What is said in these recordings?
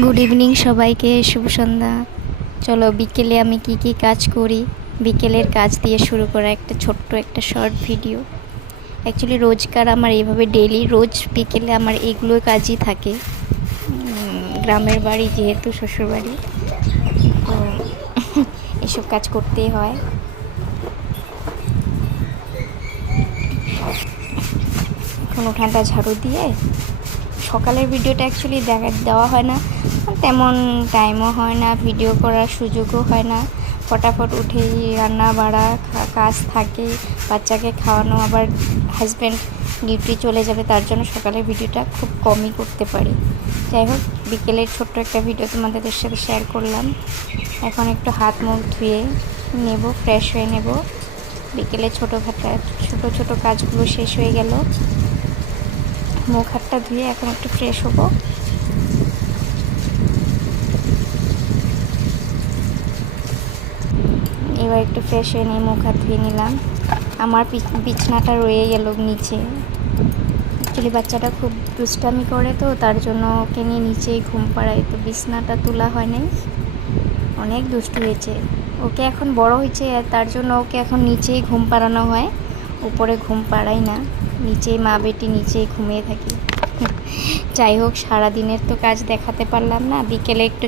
Good evening সবাইকে, শুভ সন্ধ্যা। চলো বিকেলে আমি কি কি কাজ করি, বিকেলের কাজ দিয়ে শুরু করা একটা ছোট্ট একটা শর্ট ভিডিও। অ্যাকচুয়ালি রোজকার আমার এইভাবে ডেইলি রোজ বিকেলে আমার এগুলো কাজই থাকে। গ্রামের বাড়ি যেহেতু, শ্বশুরবাড়ি, তো এসব কাজ করতেই হয়। এখন উঠানটা ঝাড়ু দিয়ে সকালের ভিডিওটা অ্যাকচুয়ালি দেওয়া হয় না, তেমন টাইমও হয় না, ভিডিও করার সুযোগও হয় না। ফটাফট উঠেই রান্না বাড়া কাজ থাকে, বাচ্চাকে খাওয়ানো, আবার হাজব্যান্ড ডিউটি চলে যাবে, তার জন্য সকালের ভিডিওটা খুব কমই করতে পারি। যাই হোক, বিকেলের ছোট্ট একটা ভিডিও তোমাদের সাথে শেয়ার করলাম। এখন একটু হাত মুখ ধুয়ে নেব, ফ্রেশ হয়ে নেব। বিকেলে ছোটো ছোটো কাজগুলো শেষ হয়ে গেল। মুখ হাতটা ধুয়ে এখন একটু ফ্রেশ হব। এবার একটু ফ্রেশ হয়ে নিয়ে মুখ হাত ধুয়ে নিলাম। আমার বিছনাটা রয়ে গেল নিচে। অ্যাকচুয়ালি বাচ্চাটা খুব দুষ্টামি করে, তো তার জন্য ওকে নিয়ে নিচেই ঘুম পাড়াই, তো বিছনাটা তোলা হয় নাই। অনেক দুষ্টু হয়েছে, ওকে এখন বড় হয়েছে, আর তার জন্য ওকে এখন নিচেই ঘুম পাড়ানো হয়, উপরে ঘুম পাড়াই না। নিচেই মা বেটি নিচেই ঘুমিয়ে থাকি। যাই হোক, সারাদিনের তো কাজ দেখাতে পারলাম না, বিকেলে একটু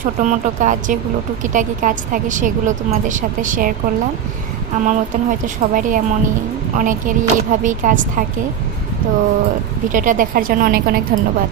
ছোটো মোটো কাজ যেগুলো টুকিটাকি কাজ থাকে সেগুলো তোমাদের সাথে শেয়ার করলাম। আমার মতন হয়তো সবারই এমনই, অনেকেরই এইভাবেই কাজ থাকে। তো ভিডিওটা দেখার জন্য অনেক অনেক ধন্যবাদ।